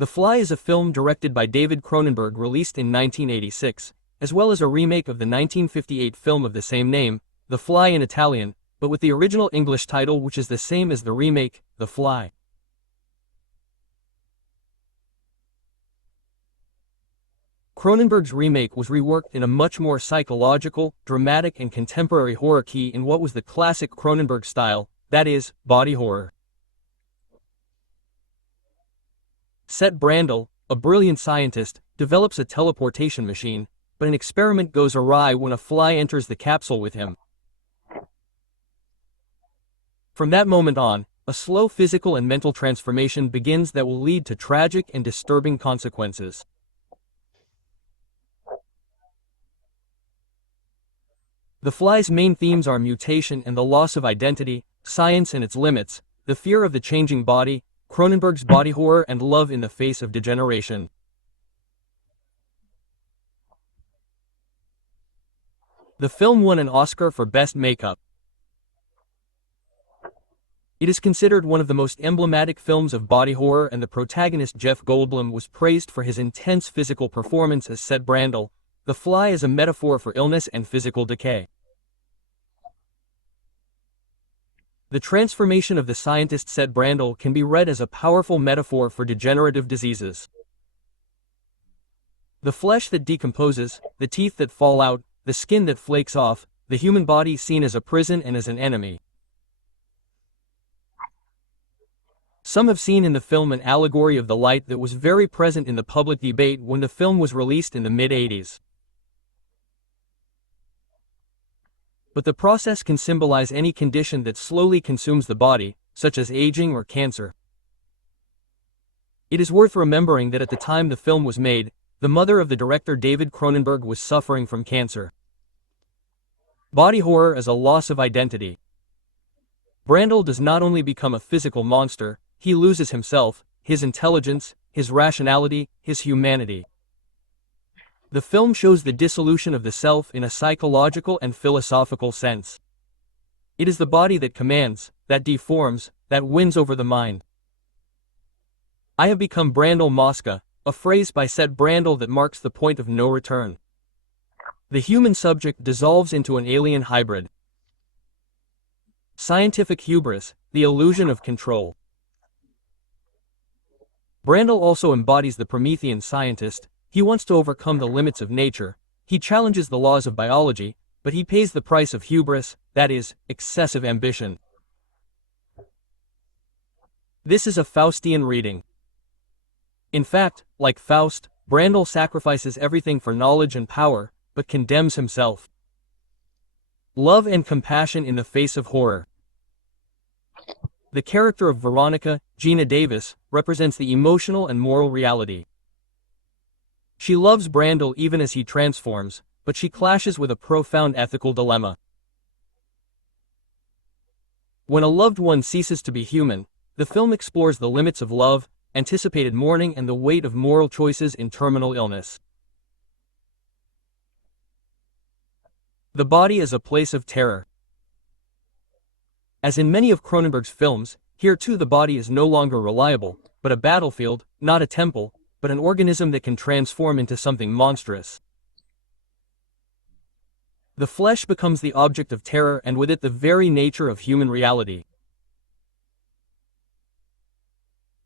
The Fly is a film directed by David Cronenberg released in 1986, as well as a remake of the 1958 film of the same name, The Fly in Italian, but with the original English title which is the same as the remake, The Fly. Cronenberg's remake was reworked in a much more psychological, dramatic and contemporary horror key in what was the classic Cronenberg style, that is, body horror. Seth Brandel, a brilliant scientist, develops a teleportation machine, but an experiment goes awry when a fly enters the capsule with him. From that moment on, a slow physical and mental transformation begins that will lead to tragic and disturbing consequences. The Fly's main themes are mutation and the loss of identity, science and its limits, the fear of the changing body, Cronenberg's body horror and love in the face of degeneration. The film won an Oscar for Best Makeup. It is considered one of the most emblematic films of body horror, and the protagonist Jeff Goldblum was praised for his intense physical performance as Seth Brandel. The Fly is a metaphor for illness and physical decay. The transformation of the scientist Seth Brandel can be read as a powerful metaphor for degenerative diseases. The flesh that decomposes, the teeth that fall out, the skin that flakes off, the human body seen as a prison and as an enemy. Some have seen in the film an allegory of the light that was very present in the public debate when the film was released in the mid-80s. But the process can symbolize any condition that slowly consumes the body, such as aging or cancer. It is worth remembering that at the time the film was made, the mother of the director David Cronenberg was suffering from cancer. Body horror is a loss of identity. Brandel does not only become a physical monster, he loses himself, his intelligence, his rationality, his humanity. The film shows the dissolution of the self in a psychological and philosophical sense. It is the body that commands, that deforms, that wins over the mind. I have become Brandel Mosca, a phrase by Seth Brandel that marks the point of no return. The human subject dissolves into an alien hybrid. Scientific hubris, the illusion of control. Brandel also embodies the Promethean scientist. He wants to overcome the limits of nature, he challenges the laws of biology, but he pays the price of hubris, that is, excessive ambition. This is a Faustian reading. In fact, like Faust, Brandel sacrifices everything for knowledge and power, but condemns himself. Love and compassion in the face of horror. The character of Veronica, Gina Davis, represents the emotional and moral reality. She loves Brandel even as he transforms, but she clashes with a profound ethical dilemma. When a loved one ceases to be human, the film explores the limits of love, anticipated mourning and the weight of moral choices in terminal illness. The body is a place of terror. As in many of Cronenberg's films, here too the body is no longer reliable, but a battlefield, not a temple, but an organism that can transform into something monstrous. The flesh becomes the object of terror and with it the very nature of human reality.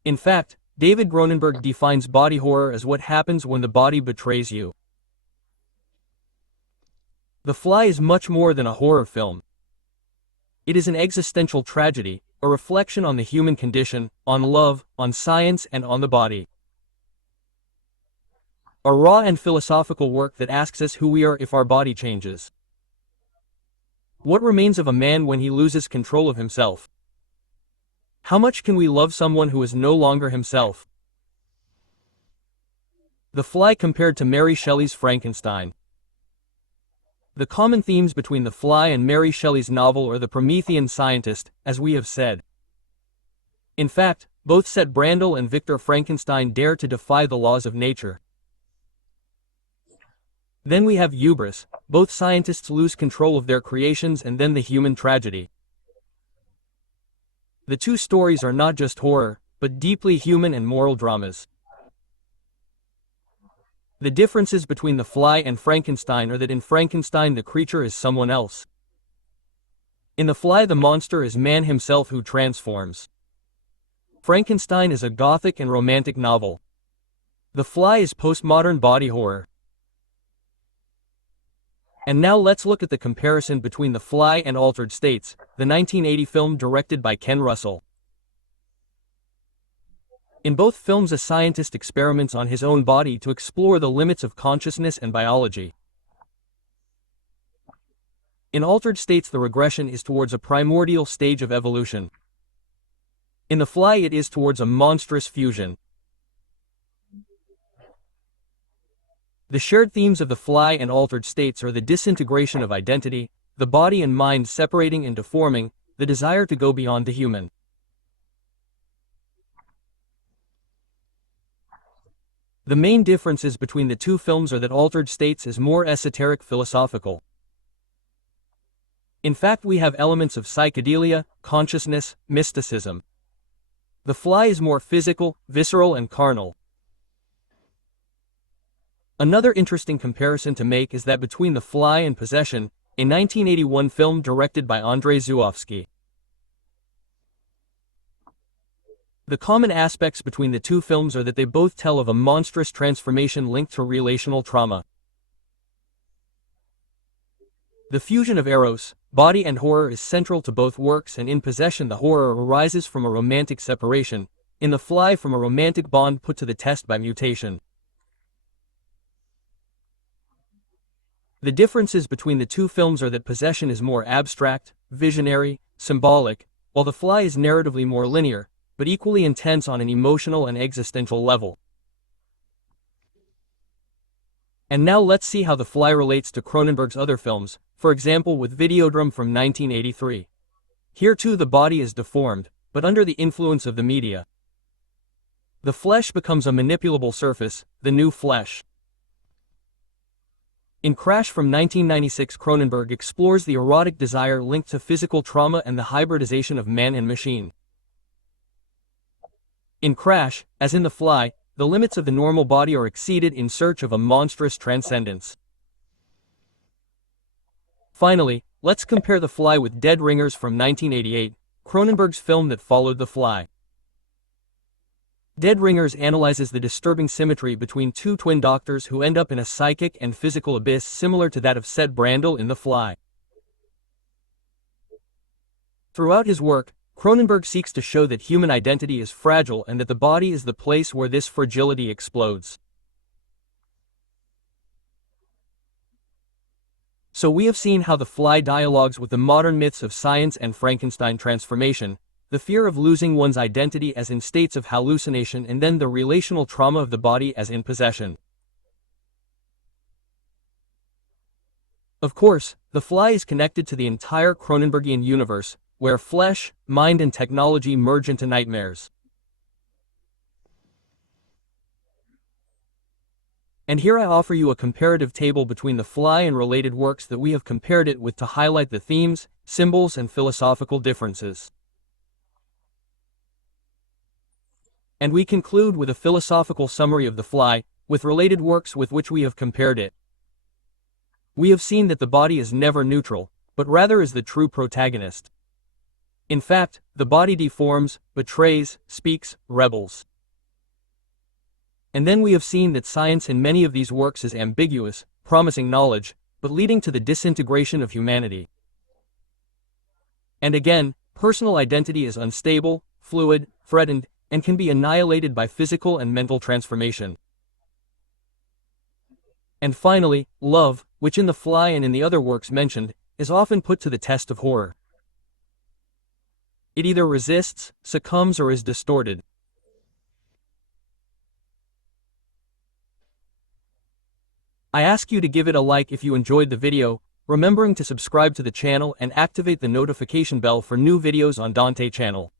In fact, David Cronenberg defines body horror as what happens when the body betrays you. The Fly is much more than a horror film. It is an existential tragedy, a reflection on the human condition, on love, on science and on the body. A raw and philosophical work that asks us who we are if our body changes. What remains of a man when he loses control of himself? How much can we love someone who is no longer himself? The Fly compared to Mary Shelley's Frankenstein. The common themes between The Fly and Mary Shelley's novel are the Promethean scientist, as we have said. In fact, both Seth Brandel and Victor Frankenstein dare to defy the laws of nature. Then we have hubris, both scientists lose control of their creations, and then the human tragedy. The two stories are not just horror, but deeply human and moral dramas. The differences between The Fly and Frankenstein are that in Frankenstein the creature is someone else. In The Fly the monster is man himself who transforms. Frankenstein is a gothic and romantic novel. The Fly is postmodern body horror. And now let's look at the comparison between The Fly and Altered States, the 1980 film directed by Ken Russell. In both films a scientist experiments on his own body to explore the limits of consciousness and biology. In Altered States the regression is towards a primordial stage of evolution. In The Fly it is towards a monstrous fusion. The shared themes of The Fly and Altered States are the disintegration of identity, the body and mind separating and deforming, the desire to go beyond the human. The main differences between the two films are that Altered States is more esoteric philosophical. In fact we have elements of psychedelia, consciousness, mysticism. The Fly is more physical, visceral and carnal. Another interesting comparison to make is that between The Fly and Possession, a 1981 film directed by Andrzej Żuławski. The common aspects between the two films are that they both tell of a monstrous transformation linked to relational trauma. The fusion of eros, body and horror is central to both works, and in Possession the horror arises from a romantic separation, in The Fly from a romantic bond put to the test by mutation. The differences between the two films are that Possession is more abstract, visionary, symbolic, while The Fly is narratively more linear, but equally intense on an emotional and existential level. And now let's see how The Fly relates to Cronenberg's other films, for example with Videodrome from 1983. Here too the body is deformed, but under the influence of the media. The flesh becomes a manipulable surface, the new flesh. In Crash from 1996 Cronenberg explores the erotic desire linked to physical trauma and the hybridization of man and machine. In Crash, as in The Fly, the limits of the normal body are exceeded in search of a monstrous transcendence. Finally, let's compare The Fly with Dead Ringers from 1988, Cronenberg's film that followed The Fly. Dead Ringers analyzes the disturbing symmetry between two twin doctors who end up in a psychic and physical abyss similar to that of Seth Brandel in The Fly. Throughout his work, Cronenberg seeks to show that human identity is fragile and that the body is the place where this fragility explodes. So we have seen how The Fly dialogues with the modern myths of science and Frankenstein transformation, the fear of losing one's identity as in states of hallucination, and then the relational trauma of the body as in Possession. Of course, The Fly is connected to the entire Cronenbergian universe, where flesh, mind and technology merge into nightmares. And here I offer you a comparative table between The Fly and related works that we have compared it with to highlight the themes, symbols and philosophical differences. And we conclude with a philosophical summary of The Fly, with related works with which we have compared it. We have seen that the body is never neutral, but rather is the true protagonist. In fact, the body deforms, betrays, speaks, rebels. And then we have seen that science in many of these works is ambiguous, promising knowledge, but leading to the disintegration of humanity. And again, personal identity is unstable, fluid, threatened, and can be annihilated by physical and mental transformation. And finally, love, which in The Fly and in the other works mentioned, is often put to the test of horror. It either resists, succumbs or is distorted. I ask you to give it a like if you enjoyed the video, remembering to subscribe to the channel and activate the notification bell for new videos on Dante channel.